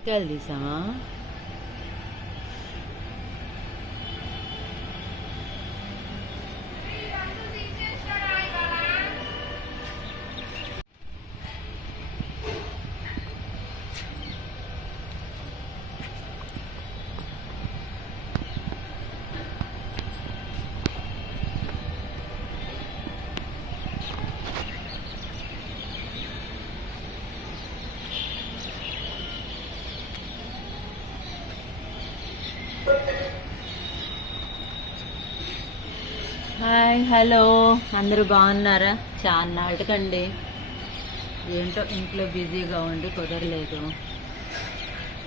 మామిడికాయలు తీసామా? Hi, hello, అందరూ బాగున్నారా? చాలా నాటికండి ఏంటో ఇంట్లో బిజీగా ఉండి కుదరలేదు.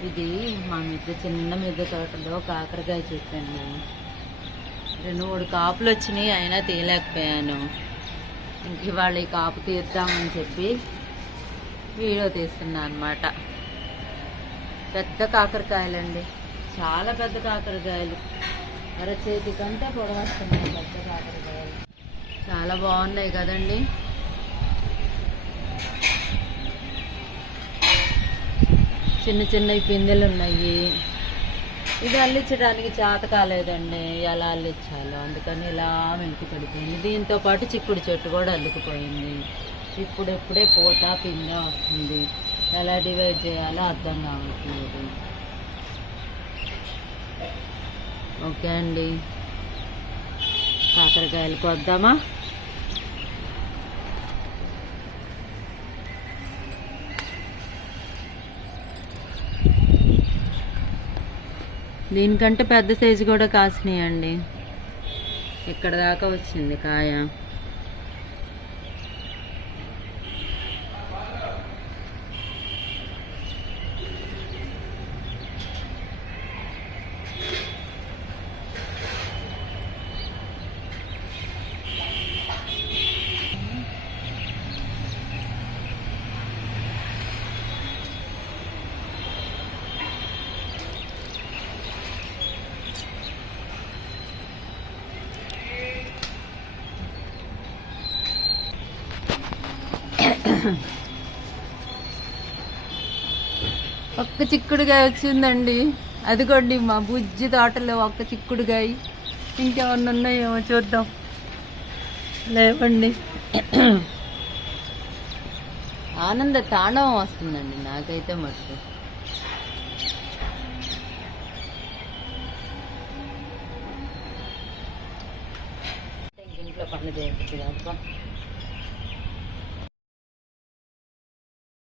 ఇది మా చిన్న మిద్దె తోటలో కాకరకాయ చెట్టు అండి. 2-3 కాపులు వచ్చినాయి, అయినా తీయలేకపోయాను. ఇంక ఇవాళ ఈ కాపు తీద్దామని చెప్పి వీడియో తీస్తున్నా అన్నమాట. పెద్ద కాకరకాయలండి, చాలా పెద్ద కాకరకాయలు, అరచేతి కంటే పొడవస్తున్నాయి పెద్ద కాకరకాయలు. చాలా బాగున్నాయి కదండి. చిన్న చిన్న పిందెలు ఉన్నాయి. ఇది అల్లించడానికి చేత కాలేదండి, ఎలా అల్లించాలో, అందుకని ఇలా వెనక్కి పడిపోయింది. దీంతో పాటు చిక్కుడు చెట్టు కూడా అల్లుకుపోయింది. ఇప్పుడెప్పుడే పోతా పిందె వస్తుంది, ఎలా డివైడ్ చేయాలో అర్థం కావట్లేదు. ఓకే అండి, కాకరకాయలకు వద్దామా? దీనికంటే పెద్ద సైజు కూడా కాసినాయండి. ఇక్కడ దాకా వచ్చింది కాయ. ఒక్క చిక్కుడుగాయ వచ్చిందండి. అదిగోండి మా బుజ్జి తోటలో ఒక్క చిక్కుడుగాయ. ఇంకేమన్నా ఉన్నాయేమో చూద్దాం. లేవండి. ఆనంద తాండవం వస్తుందండి నాకైతే మట్టు. ఇంట్లో పనులు చేయకపోతే